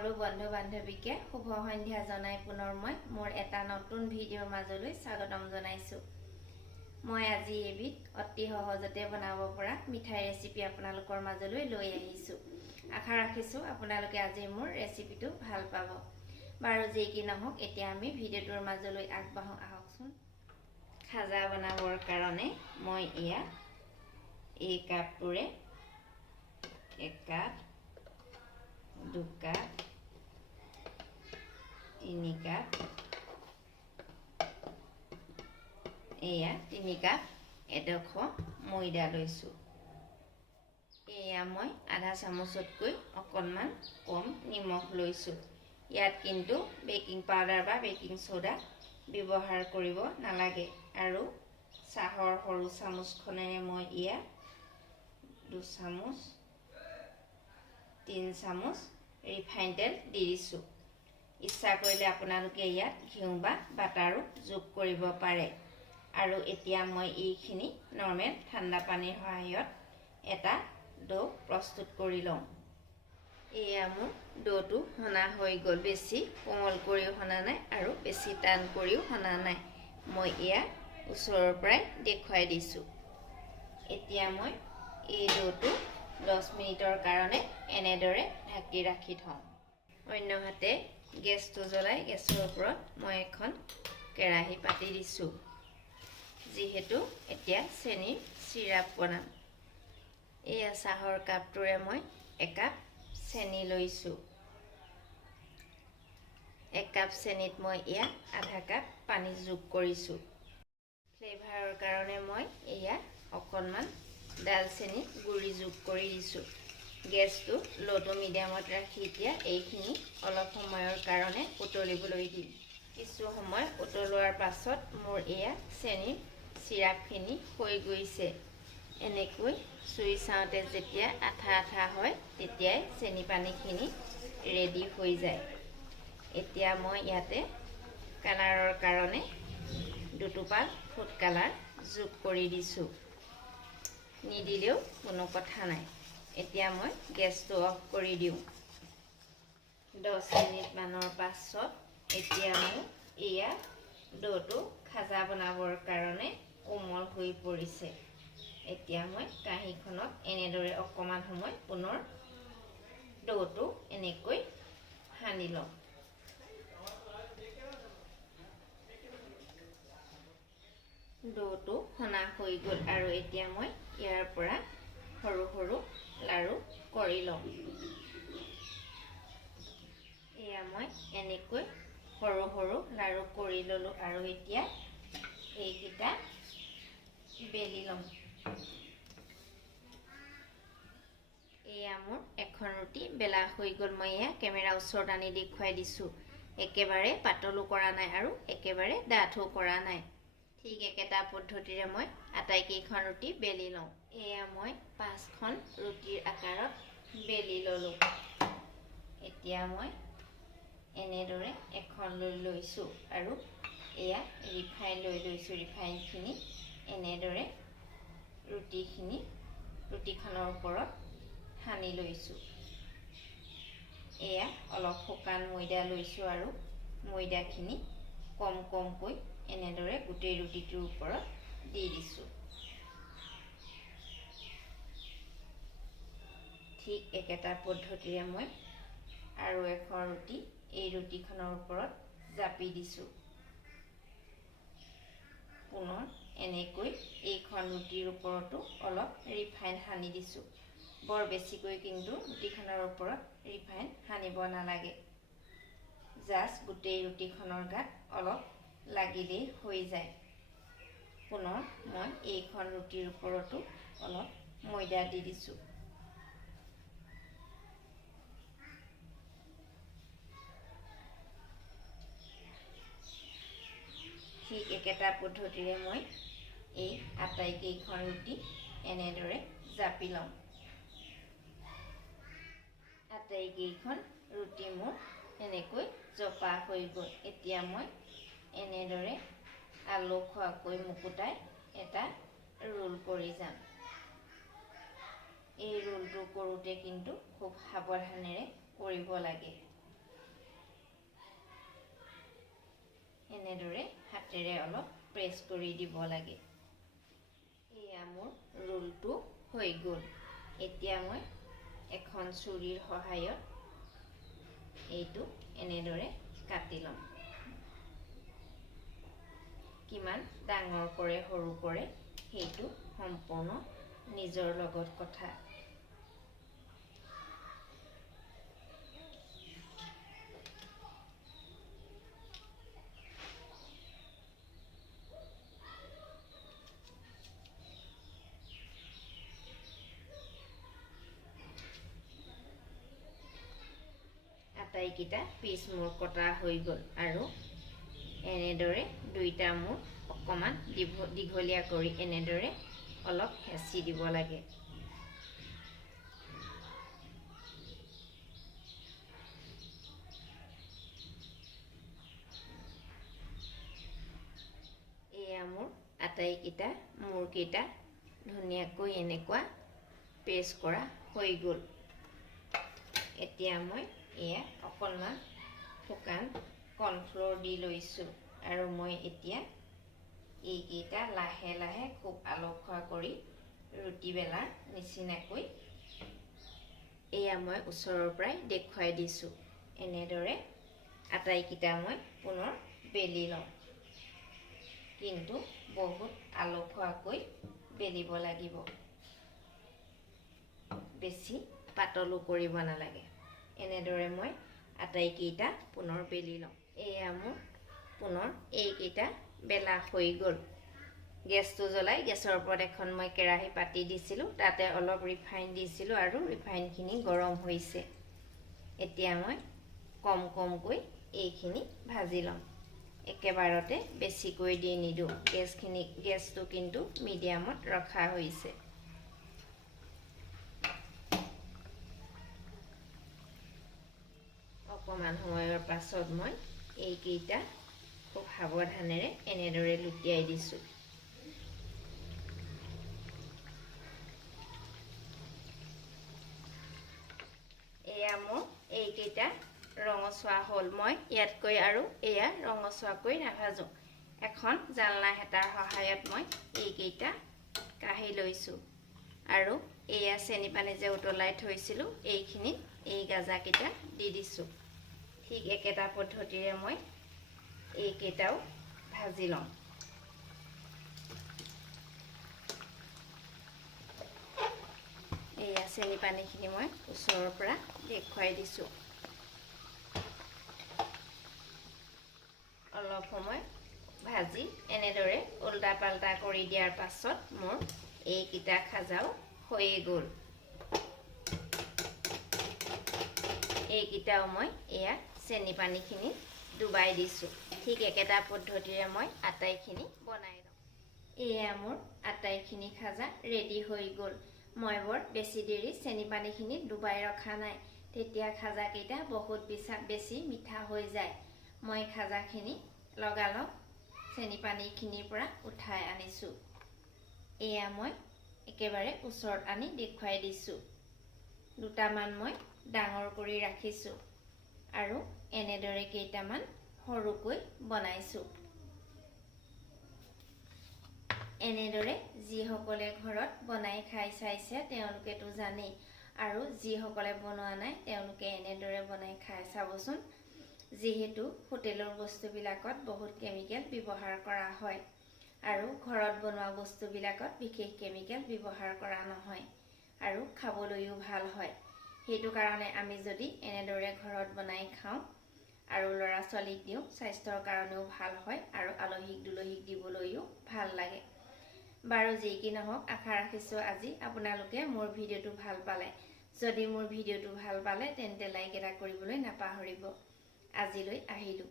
সকলো বন্ধু বান্ধৱীকে শুভ সন্ধ্যা জনাই পুনৰ মই মোৰ এটা নতুন ভিডিঅ'ৰ মাজলৈ স্বাগতম জনাইছো। মই আজি এবিধ অতি সহজতে বনাব পৰা মিঠাই ৰেচিপি আপোনালোকৰ মাজলৈ লৈ আহিছো। আশা ৰাখিছো আপোনালোকে আজি মোৰ ৰেচিপিটো ভাল পাব। বাৰু যি কি নহওক এতিয়া আমি ভিডিঅ'টোৰ মাজলৈ আগবাঢ়ো আহকচোন। খাজা বনাবৰ কাৰণে মই এয়া এই কাপটোৰে 1 কাপ 2 কাপ 3 কাপ এয়া 3 কাপ এডোখ ময়দা লৈছো। এয়া মই আধা চামুচতকৈ অকণমান কম নিমখ লৈছো। ইয়াত কিন্তু বেকিং পাউডাৰ বা বেকিং সোডা ব্যৱহাৰ কৰিব নালাগে। আৰু চাহৰ সৰু চামুচখনেৰে মই এয়া 2 চামুচ 3 চামুচ ৰিফাইন তেল দি দিছো। ইচ্ছা কৰিলে আপোনালোকে ইয়াত ঘিউ বা বাটাৰো যোগ কৰিব পাৰে। আৰু এতিয়া মই এইখিনি নৰ্মেল ঠাণ্ডা পানীৰ সহায়ত এটা ডো প্ৰস্তুত কৰি লওঁ। এয়া মোৰ ডোটো হনা হৈ গ'ল। বেছি কোমল কৰিও হনা নাই আৰু বেছি টান কৰিও হনা নাই। মই এয়া ওচৰৰ পৰাই দেখুৱাই দিছো। এতিয়া মই এই ডোটো 10 মিনিটৰ কাৰণে এনেদৰে ঢাকি ৰাখি থওঁ। অন্য হাতে গেছটো জ্বলাই গেছৰ ওপৰত মই এখন কেৰাহী পাতি দিছো। যিহেতু এতিয়া চেনিৰ চিৰাপ বনাম। এয়া চাহৰ কাপটোৰে মই 1 কাপ চেনি লৈছো। 1 কাপ চেনিত মই এয়া আধা কাপ পানী যোগ কৰিছো। ফ্লেভাৰৰ কাৰণে মই এয়া অকণমান দালচেনি গুড়ি যোগ কৰি দিছো। গেছটো লো টু মিডিয়ামত ৰাখি এতিয়া এইখিনি অলপ সময়ৰ কাৰণে উতলিবলৈ দিম। কিছু সময় উতলোৱাৰ পাছত মোৰ এয়া চেনিৰ চিৰাপখিনি হৈ গৈছে। এনেকৈ চুই চাওঁতে যেতিয়া আঠা আঠা হয় তেতিয়াই চেনি পানীখিনি ৰেডি হৈ যায়। এতিয়া মই ইয়াতে কালাৰৰ কাৰণে 2 টোপাল ফুড কালাৰ যোগ কৰি দিছো। নিদিলেও কোনো কথা নাই। এতিয়া মই গেছটো অফ কৰি দিওঁ। 10 মিনিট মানৰ পাছত এতিয়া মোৰ এয়া ডোটো খাজা বনাবৰ কাৰণে কোমল হৈ পৰিছে। এতিয়া মই কাঁহীখনত এনেদৰে অকণমান সময় পুনৰ ডোটো এনেকৈ সানি লওঁ। ডোটো সনা হৈ গ'ল আৰু এতিয়া মই ইয়াৰ পৰা সৰু সৰু লাৰু কৰি লওঁ। এয়া মই এনেকৈ সৰু সৰু লাৰু কৰি ললো আৰু এতিয়া এইকেইটা বেলি লওঁ। এয়া মোৰ এখন ৰুটি বেলা হৈ গ'ল। মই এয়া কেমেৰা ওচৰত আনি দেখুৱাই দিছো। একেবাৰে পাতলো কৰা নাই আৰু একেবাৰে ডাঠো কৰা নাই। ঠিক একেটা পদ্ধতিৰে মই আটাইকেইখন ৰুটি বেলি লওঁ। এয়া মই 5খন ৰুটিৰ আকাৰত বেলি ললো। এতিয়া মই এনেদৰে এখন লৈ লৈছো আৰু এয়া ৰিফাইন লৈ লৈছো। ৰিফাইনখিনি এনেদৰে ৰুটিখনৰ ওপৰত সানি লৈছো। এয়া অলপ শুকান ময়দা লৈছো আৰু ময়দাখিনি কম কমকৈ এনেদৰে গোটেই ৰুটিটোৰ ওপৰত দি দিছো। ঠিক একেটা পদ্ধতিৰে মই আৰু এখন ৰুটি এই ৰুটিখনৰ ওপৰত জাপি দিছো। পুনৰ এনেকৈ এইখন ৰুটিৰ ওপৰতো অলপ ৰিফাইন সানি দিছো। বৰ বেছিকৈ কিন্তু ৰুটিখনৰ ওপৰত ৰিফাইন সানিব নালাগে। জাষ্ট গোটেই ৰুটিখনৰ গাত অলপ লাগিলেই হৈ যায়। পুনৰ মই এইখন ৰুটিৰ ওপৰতো অলপ ময়দা দি দিছো। ঠিক একেটা পদ্ধতিৰে মই এই আটাইকেইখন ৰুটি এনেদৰে জাপি লওঁ। আটাইকেইখন ৰুটি মোৰ এনেকৈ জপা হৈ গ'ল। এতিয়া মই এনেদৰে আলু খোৱাকৈ মুকুতাই এটা ৰোল কৰি যাম। এই ৰোলটো কৰোঁতে কিন্তু খুব সাৱধানেৰে কৰিব লাগে। এনেদৰে হাতেৰে অলপ প্ৰেছ কৰি দিব লাগে। এয়া মোৰ ৰোলটো হৈ গ'ল। এতিয়া মই এখন ছুৰীৰ সহায়ত এইটো এনেদৰে কাটি ল'ম। কিমান ডাঙৰ কৰে সৰু কৰে সেইটো সম্পূৰ্ণ নিজৰ লগত কথা। আটাইকেইটা পিচ মোৰ কটা হৈ গ'ল আৰু এনেদৰে দুইটা মোৰ অকণমান দীঘলীয়া কৰি এনেদৰে অলপ হেঁচি দিব লাগে। এয়া মোৰ আটাইকেইটা মূৰকেইটা ধুনীয়াকৈ এনেকুৱা প্ৰেছ কৰা হৈ গ'ল। এতিয়া মই এয়া অকণমান শুকান কৰ্ণফ্ল'ৰ দি লৈছোঁ আৰু মই এতিয়া এইকেইটা লাহে লাহে খুব আলসুৱা কৰি ৰুটি বেলাৰ নিচিনাকৈ এয়া মই ওচৰৰ পৰাই দেখুৱাই দিছোঁ। এনেদৰে আটাইকেইটা মই পুনৰ বেলি লওঁ, কিন্তু বহুত আলসুৱাকৈ বেলিব লাগিব, বেছি পাতলো কৰিব নালাগে। এনেদৰে মই আটাইকেইটা পুনৰ বেলি লওঁ। এয়া মোৰ পুনৰ এইকেইটা বেলা হৈ গ'ল। গেছটো জ্বলাই গেছৰ ওপৰত এখন মই কেৰাহী পাতি দিছিলোঁ, তাতে অলপ ৰিফাইন দিছিলোঁ আৰু ৰিফাইনখিনি গৰম হৈছে। এতিয়া মই কম কমকৈ এইখিনি ভাজি ল'ম, একেবাৰতে বেছিকৈ দি নিদিওঁ। গেছটো কিন্তু মিডিয়ামত ৰখা হৈছে। অকণমান সময়ৰ পাছত মই এইকেইটা খুব সাৱধানেৰে এনেদৰে লুটিয়াই দিছোঁ। এয়া মোৰ এইকেইটা ৰঙচুৱা হ'ল। মই ইয়াতকৈ আৰু এয়া ৰঙচুৱাকৈ নাভাজোঁ। এখন জালনা হেতাৰ সহায়ত মই এইকেইটা কাঢ়ি লৈছোঁ আৰু এয়া চেনি পানী যে উতলাই থৈছিলোঁ এইখিনিত এই গাজাকেইটা দি দিছোঁ। ঠিক একেটা পদ্ধতিৰে মই এইকেইটাও ভাজি লওঁ। এয়া চেনি পানীখিনি মই ওচৰৰ পৰা দেখুৱাই দিছোঁ। অলপ সময় ভাজি এনেদৰে উল্টা পাল্টা কৰি দিয়াৰ পাছত মোৰ এইকেইটা খাজাও হৈয়ে গ'ল। এইকেইটাও মই এয়া চেনি পানীখিনি ডুবাই দিছোঁ। ঠিক একেটা পদ্ধতিৰে মই আটাইখিনি বনাই লওঁ। এয়া মোৰ আটাইখিনি খাজা ৰেডি হৈ গ'ল। মই বৰ বেছি দেৰি চেনি পানীখিনি ডুবাই ৰখা নাই, তেতিয়া খাজাকেইটা বহুত বেছি মিঠা হৈ যায়। মই খাজাখিনি লগালগ চেনি পানীখিনিৰ পৰা উঠাই আনিছোঁ। এয়া মই একেবাৰে ওচৰত আনি দেখুৱাই দিছোঁ। দুটামান মই ডাঙৰ কৰি ৰাখিছোঁ আৰু এনেদৰে কেইটামান সৰুকৈ বনাইছোঁ। এনেদৰে যিসকলে ঘৰত বনাই খাই চাইছে তেওঁলোকেতো জানেই, আৰু যিসকলে বনোৱা নাই তেওঁলোকে এনেদৰে বনাই খাই চাবচোন। যিহেতু হোটেলৰ বস্তুবিলাকত বহুত কেমিকেল ব্যৱহাৰ কৰা হয় আৰু ঘৰত বনোৱা বস্তুবিলাকত বিশেষ কেমিকেল ব্যৱহাৰ কৰা নহয় আৰু খাবলৈও ভাল হয়। সেইটো কাৰণে আমি যদি এনেদৰে ঘৰত বনাই খাওঁ আৰু ল'ৰা ছোৱালীক দিওঁ, স্বাস্থ্যৰ কাৰণেও ভাল হয় আৰু আলহীক দুলহীক দিবলৈও ভাল লাগে। বাৰু যি কি নহওক, আশা ৰাখিছোঁ আজি আপোনালোকে মোৰ ভিডিঅ'টো ভাল পালে। যদি মোৰ ভিডিঅ'টো ভাল পালে তেন্তে লাইক এটা কৰিবলৈ নাপাহৰিব। আজিলৈ আহিলোঁ।